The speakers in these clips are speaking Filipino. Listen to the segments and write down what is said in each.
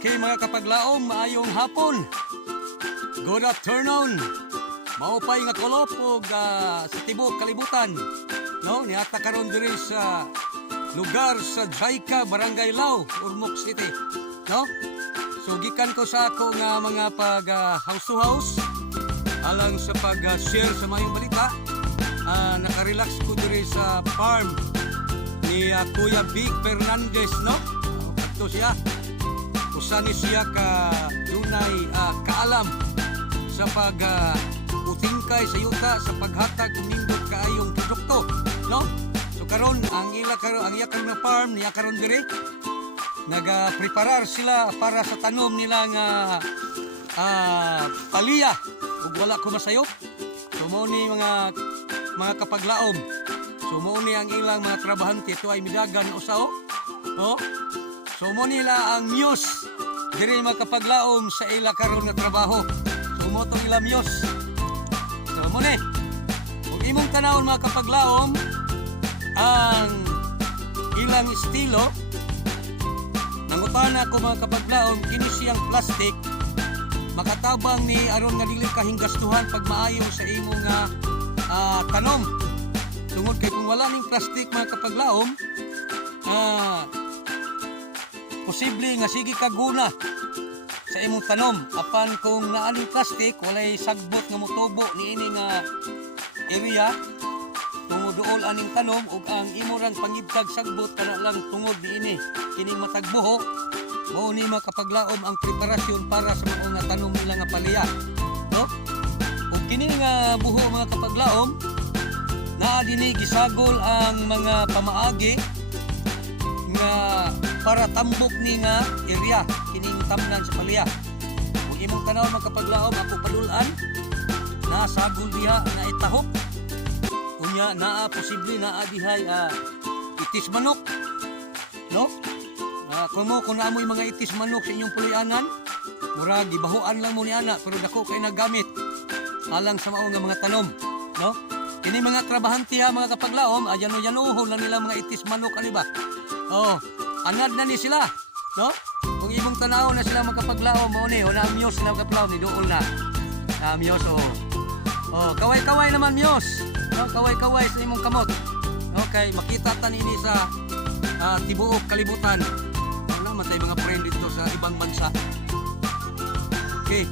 Okay mga kapaglaom, maayong hapon. Good afternoon. Maupay nga kolop og sa tibok kalibutan. No, niata karon diri sa lugar sa Jaika, Barangay Lao, Ormoc City. No? So gikan ko sa ako nga mga pag house to house alang sa pag-share sa mayong balita. Naka-relax ko diri sa farm ni Kuya Big Fernandez, no? Ito siya. Usa ni siya ka dunay kaalam sa utingkay sa yuta sa paghatag og nindot kaayong produkto, no? So karon ang iya karon na farm niya karon diri naga-preparar sila para sa tanom nila nga palya ug wala ko masayop. So mo ni mga kapaglaom. So mo ni ang ilang mga trabahante to ay midagan usaw. Oh. So mo nila ang muse diri mga kapaglaom sa ila karon nga trabaho. So mo to nila muse. So mo ni kung imong tanawon mga kapaglaom ang ilang estilo nangutana ko mga kapaglaom kini siyang plastic makatabang ni aron nga dili ka hinggastuhan pag maayo sa imo nga tanom. Tungod kay kung wala ning plastic mga kapaglaom posible nga sige kaguna sa imong tanom apan kung naaning plastic walay sagbot nga motubo niini nga area tungod duol aning tanom ug ang imo rang pangibtag sagbot kana lang tungod niini kining matagbuho mao ni makapaglaom ang preparasyon para sa mga nga tanom nila nga palya, no? Ug kini nga buho mga kapaglaom naa dinhi gisagol ang mga pamaagi nga para tambok ni nga area kining tamnan sa palya. Kung imong tanawon magkapaglaom ako palulan na sagol diha na itahok unya naa posible naa dihay itis manok, no? Kung naamoy mga itis manok sa inyong pulyanan mura gibahuan lang mo ni ana pero dako kay nagamit alang sa mao nga mga tanom, no? Kini mga trabahante mga kapaglaom ayano-yanuhon lang nila mga itis manok ani ba? Oh, anad na ni sila, no? Kung imong tanaw na sila magkapaglaom mao ni na miyos na kapaglaom ni duol na. Miyos oh, kaway-kaway naman miyos. No, kaway-kaway sa imong kamot. Okay, makita ta nini sa tibuok kalibutan. Ano matay mga friend dito sa ibang bansa. Okay.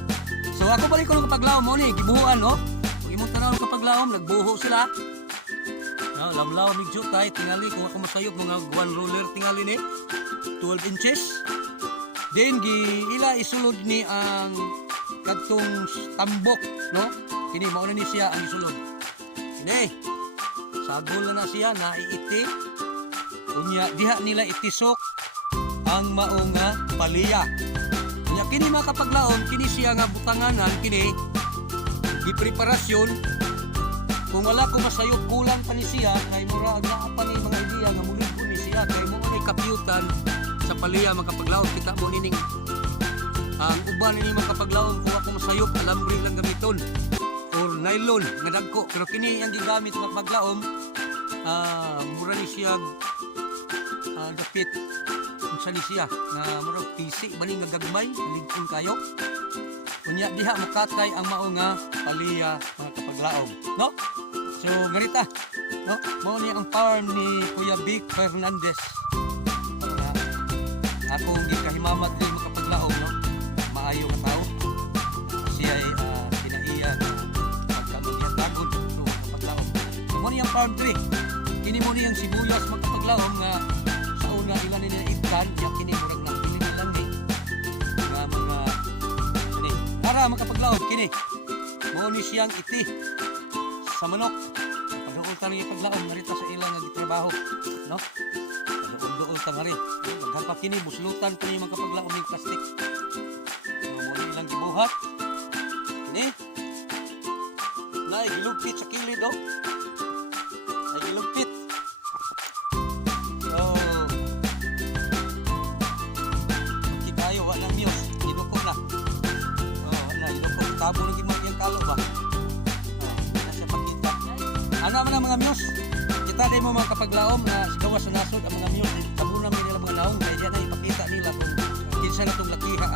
So ako balik ko ng kapaglaom mo ni gibuhuan, no? Kung imong tanaw ng kapaglaom nagbuho sila. No, lamlaw mig jutay tingali kung ako masayop mga one roller tingali ni 12 inches. Then ila isulod ni ang kadtong tambok, no? Kini mao na ni siya ang isulod. Kini sagol na siya na iiti. Unya diha nila itisok ang mao nga palya. Unya kini mga kapaglaom kini siya nga butanganan kini gipreparasyon. Kung wala ko masayop kulang pa ni siya kay mura na pa ni mga idea nga muligo ni siya kay mo ay kapyutan sa palya mga kapaglaom kita mo nining ang uban ni mga kapaglaom kung ako masayop alambre lang gamiton or nylon nga dagko pero kini ang gigamit mga kapaglaom mura ni siya dapit unsa ni siya nga mura PC bani nga gagmay ligpon kayo unya diha makatay ang mao nga palya mga kapaglaom, no? So garita, no? Mao ni ang farm ni Kuya Big Fernandez. Ako gikahimamat din makapaglaom, no? Maayo ka tao. Siya ay kinaiya pagkamagiyatagod so makapaglaom. So mao ni ang farm tree. Kini mo ni ang sibuyas makapaglaom nga sa una ilan nila itan, yak kini murag na pili lang ni nga mga ani. Para makapaglaom kini. Mao ni siyang iti sa manok. Padugol ta ni paglaom narita sa ilang nga gitrabaho, no? Padugol ta ngari. Naghampak kini buslutan pa ni mga kapaglaom ng plastic. So mo ni ilang gibuhat. Kini. Nay gilugpit sa kilid oh. Ay gilugpit. So kitayo wa nang miyos, giduko na. Na giduko tabo lagi man yang kalo ba. Ana man ang mga miyos. Kita din mo mga kapaglaom na sigawas sa nasod ang mga miyos. Tabunan nila mga naong kaya diyan ay ipakita nila kung kinsa na itong lakiha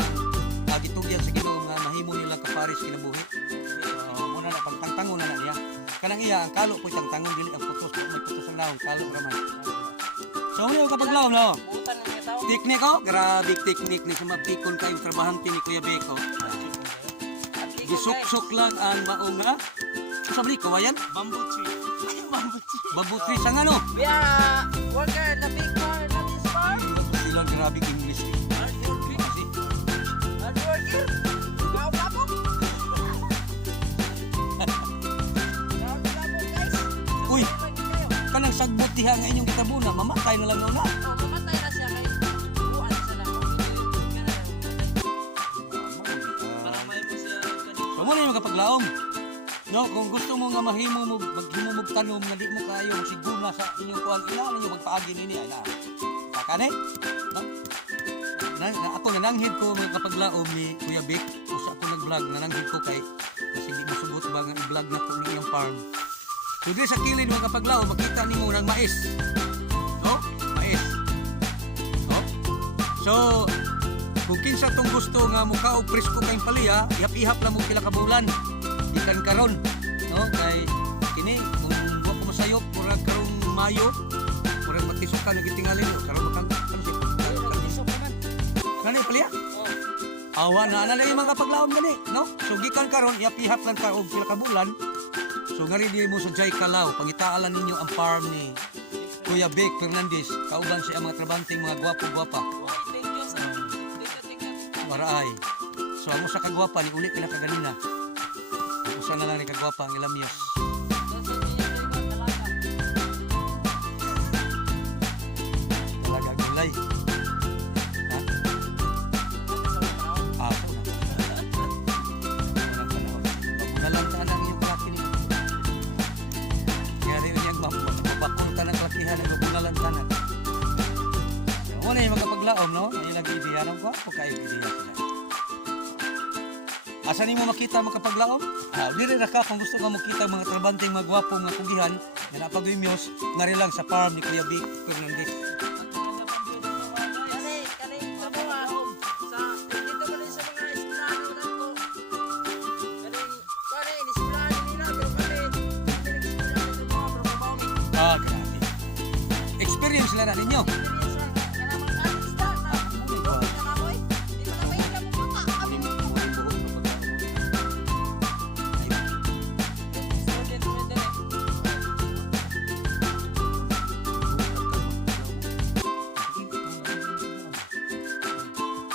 palya, ang kalo po itang tangon dili ang putos, may putos ang laong, kalo raman. So ano kapag laom no? Butan ng mga tao. Teknik oh, grabe teknik ni sumabtikon kayong trabahante ni Kuya Beko. Gisuk-suk lang ang maunga. Sabi ko ayan, Bamboo tree. Bamboo tree. babutri sa ano? Biya, worker na big car na this farm. Silang grabe English. Hard working. Kasi Hard working. Gawin-gawin. Gawin-gawin guys. Uy. Lagi kayo. kanang sagbot diha nga inyong kitabuna, mamatay na lang una. Oh, mamatay na siya kay buwan sa lang. Para may mo siya kanina. So mo na yung kapaglaom. No, kung gusto mo nga maghimo mo tanom nga di mo kayo siguna sa inyong kuan ila ninyo magpaagi nini ay na. Sakane? No? Ako nananghid ko mga kapaglaom ni Kuya Vic, usa ako nag-vlog nananghid ko kay kasi di mo sugot ba nga i-vlog na ko ni iyang farm. So di sa kilid mga kapaglaom makita nimo ng mais. No? Mais. No? So kung kinsa tong gusto nga mukha og presko kayong palya, ihap-ihap lang mo pila ka bulan. Ikan karon, no? Kay kini kung wa ko masayop murag karong Mayo, murag magtisukan nagitingali no karon makang Nani palya? Awa na ana yung mga paglaom gani, no? So gikan karon ihap-ihap lang ka og pila ka bulan. So ngari di mo sa Jay Calao, pangitaalan ninyo ang farm ni Kuya Vic Fernandez, kauban siya ang mga trabanting mga gwapo-gwapa. Thank you sir. Thank you. Maraay. So amo sa kagwapa ni uli pila ka ganina. Usa na lang ni kagwapa ang ilamyos. Talaga gulay. Ha? Ako na. Walang panahon. Mabunalan ka ng iyong klaki niya. Kaya rin niyang mabakul ka ng klakihan ng mabunalan ka na. So, ano yung magkapaglaom, no? Yung nag-iidihan ko, kung kayo-idihan sila. Asa nimo makita makapaglaom? Dili ra ka kung gusto ka makita mga trabanteng mga gwapo nga pugihan nga napagimyos ngari lang sa farm ni Kuya Vic Fernandez. Kani sa mga sa dito pa rin sa mga esplano na ko. Kani esplano nila pero kami esplano sa mga probabaw ni. Grabe. Experience lang na ninyo.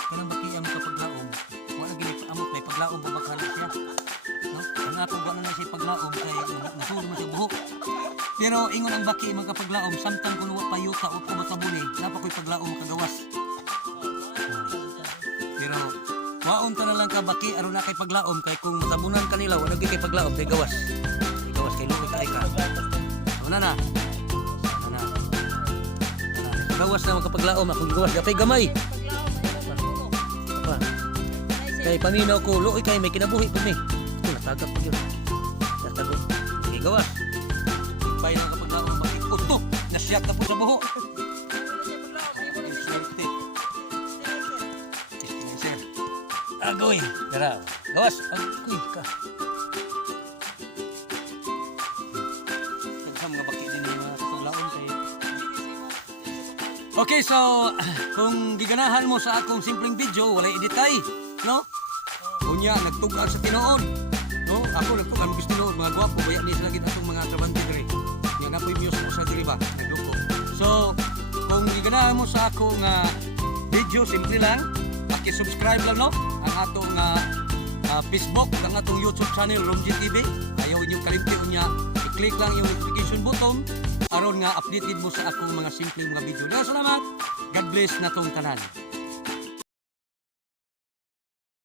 Kanang baki ang kapaglaom. Wala gini amot may paglaom pa bakala siya. No? Ang ato ba na siya paglaom kay nasulo mo siya buhok. Pero ingon ang baki mga kapaglaom samtang kuno wa payuta o kumatabuni, napa koy paglaom kagawas. Pero waon ta na lang ka baki aron na kay paglaom kay kung matabunan kanila wala gyud kay paglaom kay gawas. Kay gawas kay luoy kay ka. Una na. Una na. Gawas na makapaglaom akong gawas gapay gamay. Pa. Kay paminaw ko luoy kay may kinabuhi pa mi. Ako natagap pa gyud. Natagap. Sige gawas. Pay na kapaglaom baki uto. Nasyak na po sa buhok. Agoy, dara. Gawas, agoy ka. Tagsam nga baki din yung mga kapaglaon kay. Okay, so kung giganahan mo sa akong simpleng video, walay editay, no? Kunya nagtugan sa tinuod. No, ako nagtugan gusto tinuod mga gwapo baya ni sila gid atong mga trabante dire. Yung napoy music mo sa diri ba? Nagduko. So, kung giganahan mo sa akong video, simple lang, paki-subscribe lang no ang atong Facebook, ang atong YouTube channel Romji TV. Ayaw niyo kalimtiyon niya, i-click lang yung notification button aron nga updated mo sa akong mga simple mga video. Salamat. God bless na tong tanan.